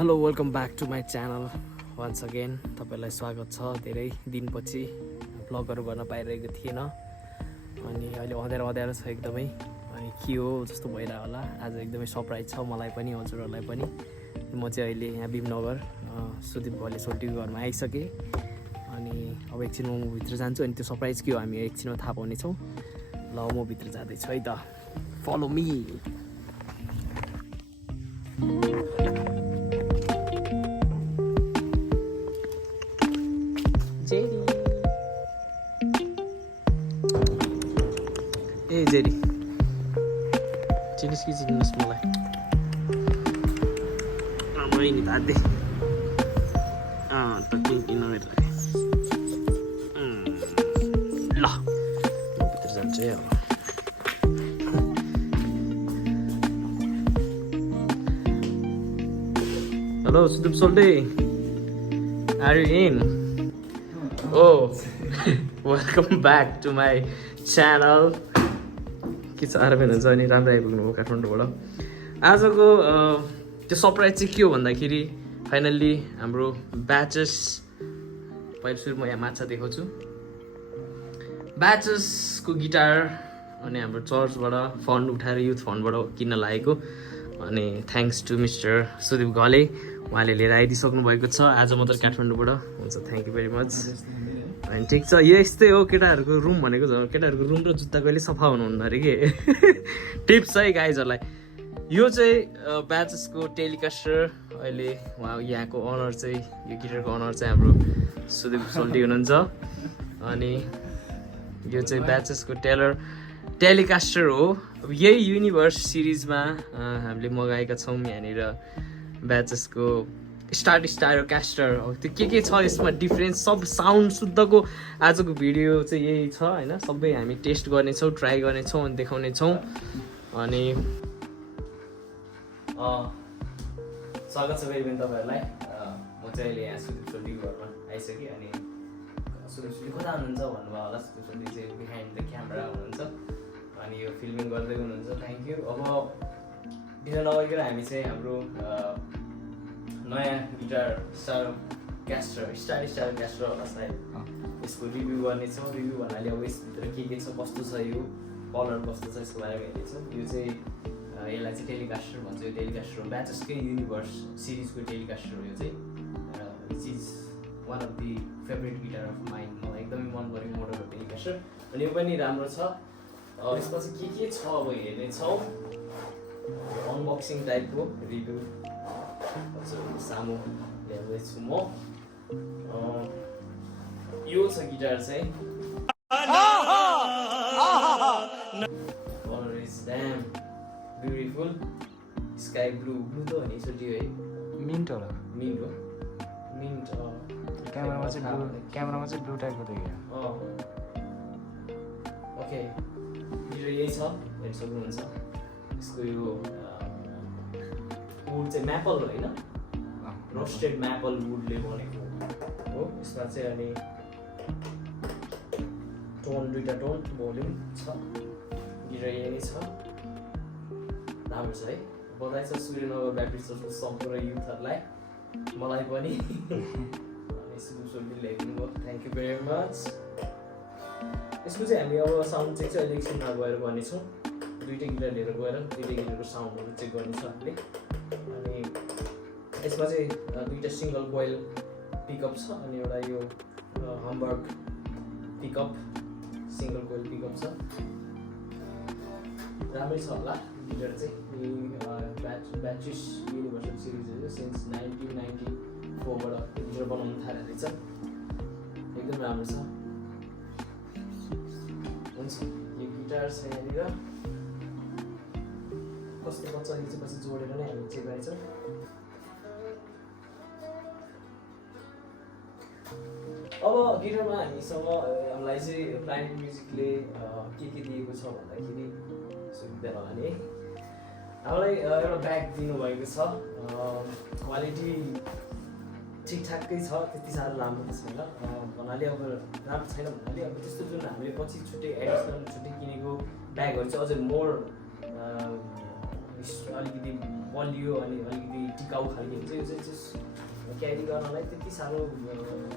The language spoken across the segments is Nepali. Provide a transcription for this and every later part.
Hello welcome back to my channel once again. तपाईँलाई स्वागत छ। धेरै दिनपछि भ्लगहरू गर्न पाइरहेको थिएन अनि अहिले अँध्यारो छ एकदमै। अनि के हो जस्तो भइरह्यो होला। आज एकदमै सरप्राइज छ मलाई पनि हजुरहरूलाई पनि। म चाहिँ अहिले यहाँ भीमनगर सुदीप घले सोल्टीको घरमा आइसकेँ अनि अब एकछिनमा म भित्र जान्छु अनि त्यो सरप्राइज के हो हामी एकछिनमा थाहा पाउनेछौँ। ल म भित्र जाँदैछु है त, फलो मी। ए जेरी चिनिस् कि चिन्नुहोस् मलाई? बहिनी तादे त किन मेरो ल भित्र जान्छु है अब। हेलो सुदीप सोल्टी, are you in? Oh welcome back to my channel. के छ आरामै हुन्छ अनि राम्रो आइपुग्नु भयो काठमाडौँबाट। आजको त्यो सरप्राइज चाहिँ के हो भन्दाखेरि फाइनल्ली हाम्रो ब्याचेस, पहिलो सुरु म यहाँ माछा देखाउँछु। ब्याचेसको गिटार अनि हाम्रो चर्चबाट फन्ड उठाएर युथ फन्डबाट किन्न लागेको अनि thanks to mister Sudeep Ghale, उहाँले लिएर आइदिइसक्नु भएको छ आज मात्र काठमाडौँबाट। हुन्छ, थ्याङ्क यू भेरी मच। अनि ठिक छ, यस्तै हो केटाहरूको रुम भनेको। केटाहरूको रुम र जुत्ता कहिले सफा हुनुहुन्न अरे के टिप्स है गाइजहरूलाई। यो चाहिँ ब्याचेसको टेलिकास्टर। अहिले उहाँ यहाँको अनर चाहिँ, यो गिटारको अनर चाहिँ हाम्रो सुदीप सोल्टी हुनुहुन्छ। अनि यो चाहिँ ब्याचेसको टेलिकास्टर हो। अब यही युनिभर्स सिरिजमा हामीले मगाएका छौँ यहाँनिर ब्याचेसको स्ट्राटोकास्टर। अब त्यो के छ यसमा डिफ्रेन्स, सब साउन्ड शुद्धको आजको भिडियो चाहिँ यही छ होइन। सबै हामी टेस्ट गर्नेछौँ, ट्राई गर्नेछौँ अनि देखाउनेछौँ। अनि स्वागत छ फेरि पनि तपाईँहरूलाई। म चाहिँ अहिले यहाँ सुदीप सोल्टीको घरमा आइसकेँ अनि सुदीप सोल्टी कता हुनुहुन्छ भन्नुभयो होला। सुदीप सोल्टी चाहिँ बिहाइन्ड द क्यामेरा हुनुहुन्छ अनि यो फिल्मिङ गर्दै हुनुहुन्छ। Thank you. अब ढिलो नगरिकन हामी चाहिँ हाम्रो नयाँ गिटार स्ट्राटोकास्टर होला सायद, यसको रिभ्यू गर्नेछौँ। रिभ्यू भन्नाले अब यसभित्र के छ, कस्तो छ, यो कलर कस्तो छ, यसको बारेमा हेर्नेछौँ। यो चाहिँ यसलाई चाहिँ टेलिकास्टर भन्छ। यो टेलिकास्टर हो, ब्याचेसकै युनिभर्स सिरिजको टेलिकास्टर हो यो चाहिँ। Which is one of the favourite guitar of mind. मलाई एकदमै मन परेको मोडलको टेलिकास्टर अनि यो पनि राम्रो छ। यसमा चाहिँ के छ अब हेर्नेछौँ। अनबक्सिङ टाइपको रिभ्यू हजुर सामु ल्याउँदैछु म। यो छ गिटार चाहिँ, colour is damn beautiful, sky blue. Blue त होइन यसो है, मिन्ट होला। मिन्ट हो, मिन्ट। क्यामेरामा चाहिँ ब्लू टाइपको देखियो। ओके, गिटार यही छ, हेर्न सक्नुहुन्छ। यसको यो वुड चाहिँ म्यापल होइन, रोस्टेड म्यापल वुडले बनेको हो। यसमा चाहिँ अनि टोन, दुईवटा टोन, भोल्युम छ। गिटार यही नै छ, राम्रो छ है। बधाई छ सूर्यनगर ब्याप्टिस्ट चर्चको सम्पूर्ण युथहरूलाई, मलाई पनि अनि सुदीप सोल्टीले ल्याइदिनु भयो। Thank you very much. यसको चाहिँ हामी अब साउन्ड चेक चाहिँ अहिले एकछिनमा गएर गर्नेछौँ। दुईवटै गिटार लिएर गएर दुईवटै गिटारको साउन्डहरू चेक गर्नेछौँ हामीले। अनि यसमा चाहिँ दुईवटा सिङ्गल कोइल पिकअप छ अनि एउटा यो हम्बर्ग पिकअप, सिङ्गल कोइल पिकअप छ। राम्रै छ होला गिटार चाहिँ। ब्याचिस युनिभर्सल सिरिज हो, सिन्स 1994बाट गिटार बनाउनु थालेको रहेछ। एकदम राम्रो छ। हुन्छ, यो गिटार छ यहाँनिर कस्तो बच्चा पछि जोडेर नै हामी चेक गरेछौँ। अब गिटारमा हामीसँग हामीलाई चाहिँ प्लानेट म्युजिकले के दिएको छ भन्दाखेरि सुविधा होला नि है। हामीलाई एउटा ब्याग दिनुभएको छ। क्वालिटी ठिकठाकै छ, त्यति साह्रो राम्रो त छैन भन्नाले। अब राम्रो छैन भन्नाले अब त्यस्तो जुन हामीले पछि छुट्टै एडिसनल छुट्टै किनेको ब्यागहरू चाहिँ अझै मोर अलिकति बलियो अनि अलिकति टिकाउ खालको हुन्छ यो चाहिँ क्यारी गर्नलाई त्यति साह्रो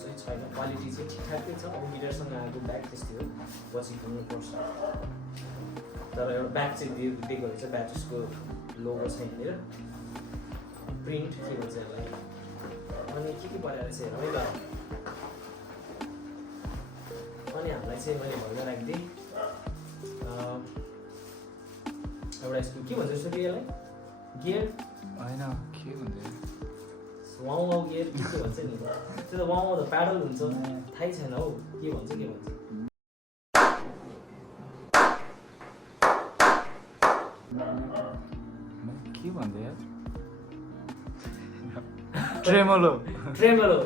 चाहिँ छैन क्वालिटी चाहिँ ठिकठाकै छ अब गिटारसँग आएको ब्याग त्यस्तै हो पछि किन्नुपर्छ तर एउटा ब्याग चाहिँ दिएको रहेछ ब्याचुसको लोगो छ यहाँनिर प्रिन्ट के भन्छ यसलाई अनि के परेर रहेछ हेरौँ है ल अनि हामीलाई चाहिँ मैले भन्न राखिदिएँ एउटा यस्तो के भन्छ जस्तो यसलाई गियर होइन के भन्दै वाउ वाउ गियर के भन्छ नि त्यो त वाउ वाउ त प्याडल हुन्छ थाहै छैन हौ के भन्छ के भन्दै ट्रेमोलो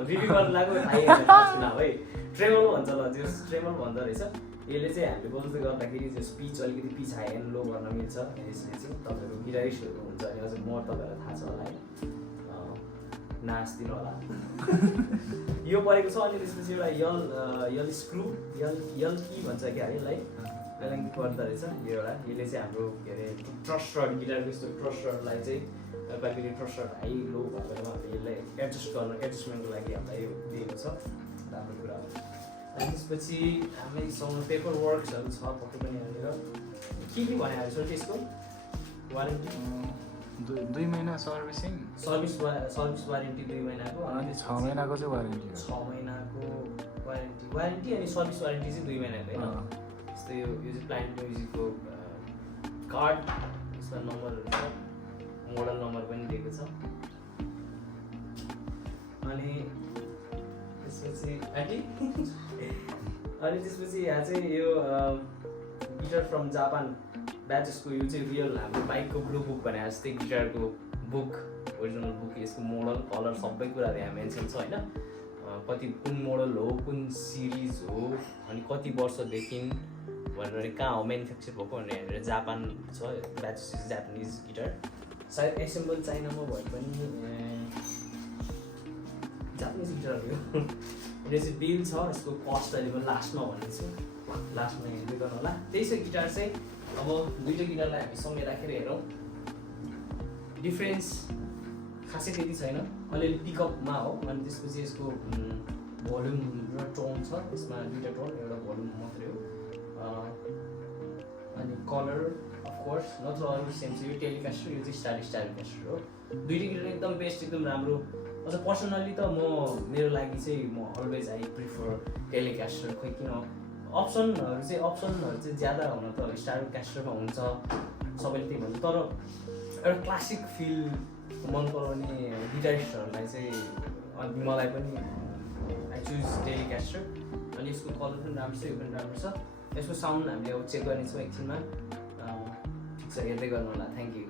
रिभ्यू गर्न लाग्यो थाहा है ट्रेमोलो भन्छ ल त्यो ट्रेमोलो भन्दो रहेछ यसले चाहिँ हामीले बजाउँदै गर्दाखेरि त्यो स्पिच अलिकति पिच हाई एन्ड लो गर्न मिल्छ यसले चाहिँ तपाईँहरू गिटारिस्टहरू हुन्छ अनि अझ म तपाईँहरूलाई थाहा छ होला है नाच्दिनु होला यो परेको छ अनि त्यसपछि एउटा यल स्क्रु यल की भन्छ क्या है यसलाई यसलाई पर्दो रहेछ यो एउटा यसले चाहिँ हाम्रो के अरे ट्रस्टर गिटारको यस्तो ट्रस्टरलाई चाहिँ कहिले ट्रस्टर हाई लो भएको बेलामा हामीले यसलाई एडजस्टमेन्टको लागि हामीलाई यो दिएको छ राम्रो कुरा हो अनि त्यसपछि हामीसँग पेपर वर्क्सहरू छ पक्कै पनि यहाँनिर के भनेको छ त्यसको वारेन्टी 2 महिना सर्भिसिङ सर्भिस वारेन्टी 2 महिनाको अनि 6 महिनाको चाहिँ वारेन्टी 6 महिनाको वारेन्टी अनि सर्भिस वारेन्टी चाहिँ 2 महिनाको होइन जस्तै यो चाहिँ प्लान्ट म्युजिकको कार्ड यसमा नम्बरहरू छ मोडल नम्बर पनि दिएको छ अनि त्यसपछि यहाँ चाहिँ यो गिटार फ्रम जापान ब्याचेसको यो चाहिँ रियल हाम्रो बाइकको ब्लू बुक भने जस्तै गिटारको बुक ओरिजिनल बुक यसको मोडल कलर सबै कुराहरू यहाँ मेन्सन छ होइन कति कुन मोडल हो कुन सिरिज हो अनि कति वर्षदेखि भनेर कहाँ हो म्यानुफ्याक्चर भएको भनेर यहाँनिर जापान छ ब्याचेस इज जापानिज गिटार सायद एसेम्बल चाइनामा भए पनि जापानिज गिटार हो यो चाहिँ बिल छ यसको कस्ट अहिले म लास्टमा भन्नेछु लास्टमा हेर्दै गर्नु होला त्यही छ गिटार चाहिँ अब दुईवटा गिटारलाई हामी सँगै राखेर हेरौँ डिफ्रेन्स खासै त्यति छैन अलिअलि पिकअपमा हो अनि त्यसपछि यसको भोल्युम र टोन छ यसमा दुईवटा टोन एउटा भोल्युम मात्रै हो अनि कलर अफकोर्स नत्र अरू सेम छ यो टेलिकास्टर यो चाहिँ स्ट्राटोकास्टर हो दुईवटा गिटार एकदम बेस्ट एकदम राम्रो अझ पर्सनल्ली त मेरो लागि चाहिँ म अलवेज आई प्रिफर टेलिकास्टर खोइ किन अप्सनहरू चाहिँ ज्यादा हुन त स्ट्राटोकास्टरमा हुन्छ सबैले त्यही भन्छ तर एउटा क्लासिक फिल मन पराउने गिटारिस्टहरूलाई चाहिँ अनि मलाई पनि आई चुज टेलिकास्टर अनि यसको कलर पनि राम्रो छ यो पनि राम्रो छ यसको साउन्ड हामीले अब चेक गर्नेछौँ एकछिनमा ठिक छ हेर्दै गर्नु होला थ्याङ्क यू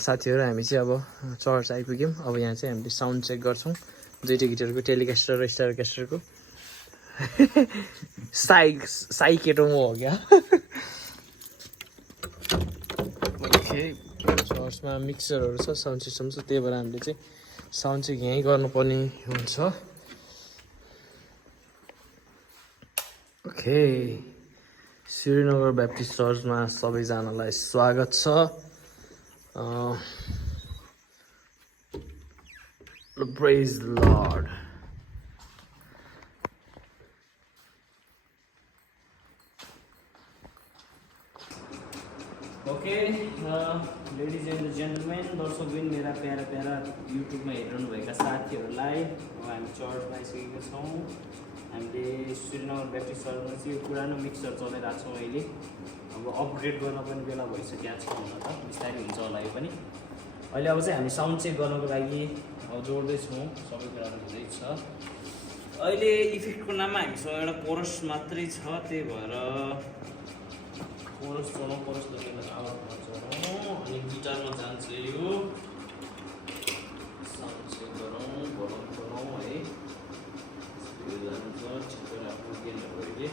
साथीहरू हामी चाहिँ अब चर्च आइपुग्यौँ अब यहाँ चाहिँ हामीले साउन्ड चेक गर्छौँ दुईवटा गिटारको टेलिकास्टर र स्ट्राटोकास्टरको साई केटो म हो क्या चर्चमा मिक्सरहरू छ साउन्ड सिस्टम छ त्यही भएर हामीले चाहिँ साउन्ड चाहिँ यहीँ गर्नुपर्ने हुन्छ ओके श्रीनगर ब्याप्टिस्ट चर्चमा सबैजनालाई स्वागत छ Praise the Lord. Okay ladies and gentlemen दर्शकबिन मेरा प्यारा प्यारा युट्युबमा हेरिरहनुभएका साथीहरूलाई अब हामी चर्चमा आइसकेका छौँ। हामीले श्रीनगर ब्याप्टिस्ट चर्चमा चाहिँ यो पुरानो मिक्सर चलाइरहेको छौँ अहिले। अब अपग्रेड गर्न पनि बेला भइसकेको छ हुन त बिस्तारै हुन्छ होला यो पनि। अहिले अब चाहिँ हामी साउन्ड चेक गर्नको लागि जोड्दैछौँ, सबै कुराहरू हुँदैछ। अहिले इफेक्टको नाममा हामीसँग एउटा कोरस मात्रै छ, त्यही भएर कोरस चलाउँ, कोरस लगेर आवाजमा चलाउँ अनि गिटारमा जान्छ यो साउन्ड चेक गरौँ, गरौँ है। यो जान्छ छिटो आफ्नो गेनहरू अहिले।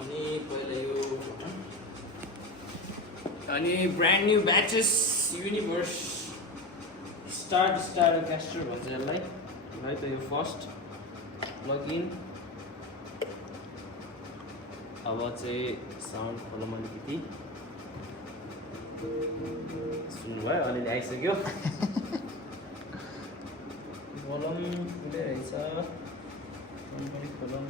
अनि पहिला यो अनि ब्रान्ड न्यू ब्याचेस युनिभर्स स्टारटोकास्टर भन्छ यसलाई है त। यो फर्स्ट प्लगइन। अब चाहिँ साउन्ड खोलौँ अलिकति, सुन्नुभयो अलिअलि आइसक्यो। खोलौँ खुलै रहेछ, पनि खोलौँ।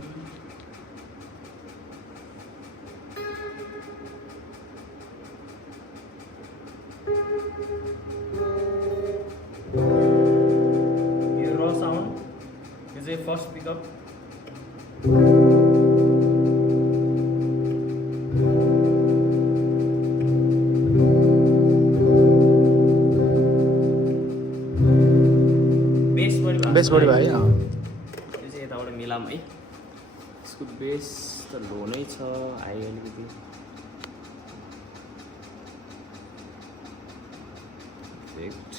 यो र साउन्ड यो चाहिँ फर्स्ट पिकअप। बेस बढी भयो। यो चाहिँ यताबाट मिलाम है। यसको बेस त लो नै छ, हाई अलिकति। Perfect.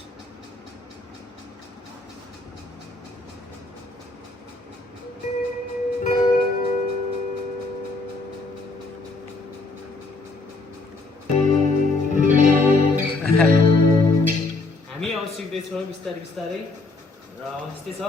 हामी अब सिक्दैछौँ बिस्तारै बिस्तारै र यस्तै छ।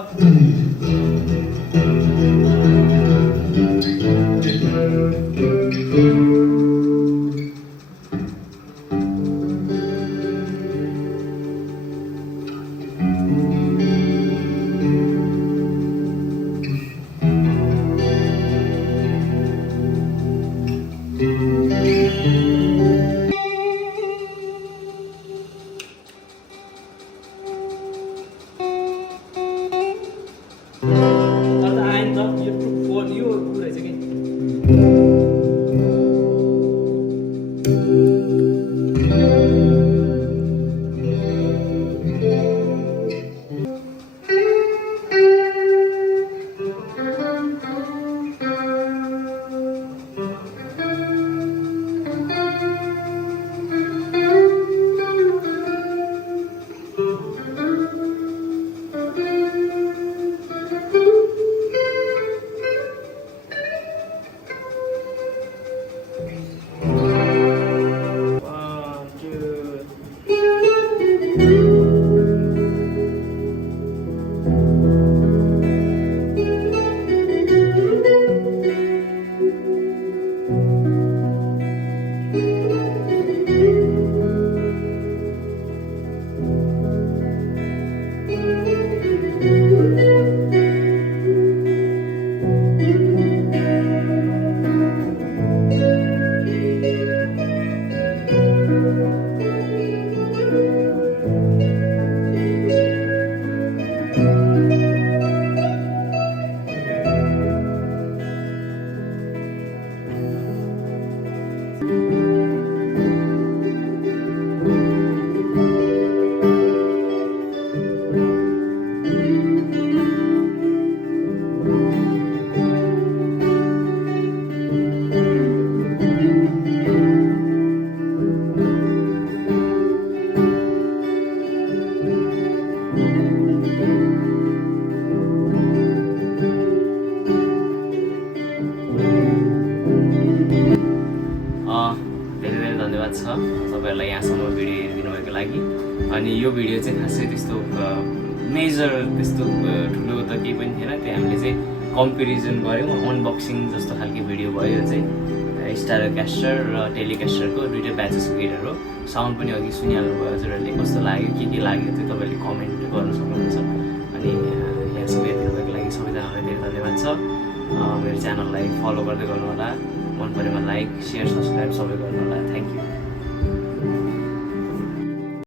तपाईँहरूलाई यहाँसम्म भिडियो हेरिदिनुभएको लागि। अनि यो भिडियो चाहिँ खासै त्यस्तो मेजर त्यस्तो ठुलो त केही पनि थिएन, त्यो हामीले चाहिँ कम्पेरिजन गऱ्यौँ, अनबक्सिङ जस्तो खालको भिडियो भयो। यो चाहिँ स्टारटोकास्टर र टेलिकास्टरको दुइटै ब्याचेसको गिटार हो। साउन्ड पनि अघि सुनिहाल्नुभयो हजुरहरूले, कस्तो लाग्यो के लाग्यो त्यो तपाईँले कमेन्ट गर्न सक्नुहुन्छ। अनि यहाँसम्म हेरिदिनुभएको लागि सबैजनालाई धेरै धन्यवाद छ। मेरो च्यानललाई फलो गर्दै गर्नुहोला, मन परेमा लाइक, सेयर, सब्सक्राइब सबै गर्नुहोला। Thank you.